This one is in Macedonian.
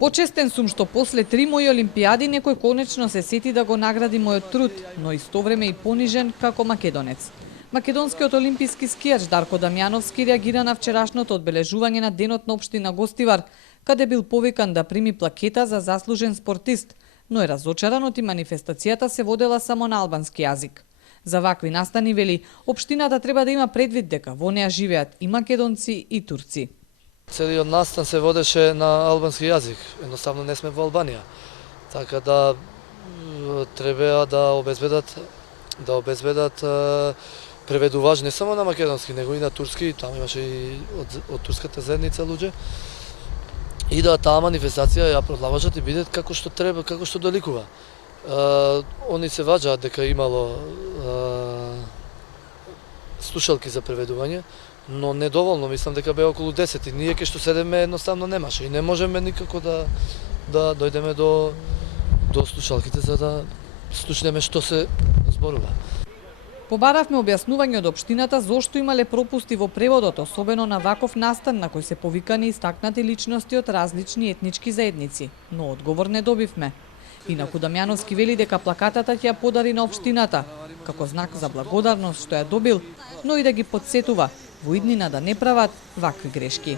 Почестен сум што после 3 мои олимпијади некој конечно се сети да го награди мојот труд, но исто време и понижен како македонец. Македонскиот олимписки скијач Дарко Дамјановски реагира на вчерашното одбележување на денот на општина Гостивар, каде бил повикан да прими плакета за заслужен спортист, но е разочаран од манифестацијата се водела само на албански јазик. За вакви настани, вели, општината треба да има предвид дека во неа живеат и македонци и турци. Целиот настан се водеше на албански јазик, едноставно не сме во Албанија. Така да треба да обезбедат преведувач не само на македонски, него и на турски, таму имаше и од турската заедница луѓе. И да таа манифестација ја продолжат и бидат како што треба, како што доликува. Они се ваѓаат дека имало слушалки за преведување, но недоволно, мислам дека бе околу 10 и ние ке што седеме едноставно немаше и не можеме никако да дојдеме до слушалките за да слушнеме што се зборува. Побаравме објаснување од општината зошто имале пропусти во преводот, особено на ваков настан на кој се повикани истакнати личности од различни етнички заедници, но одговор не добивме. Инаку Дамјановски вели дека плакатата ќе ја подари на општината, како знак за благодарност што ја добил, но и да ги потсетува во иднина да не прават вакви грешки.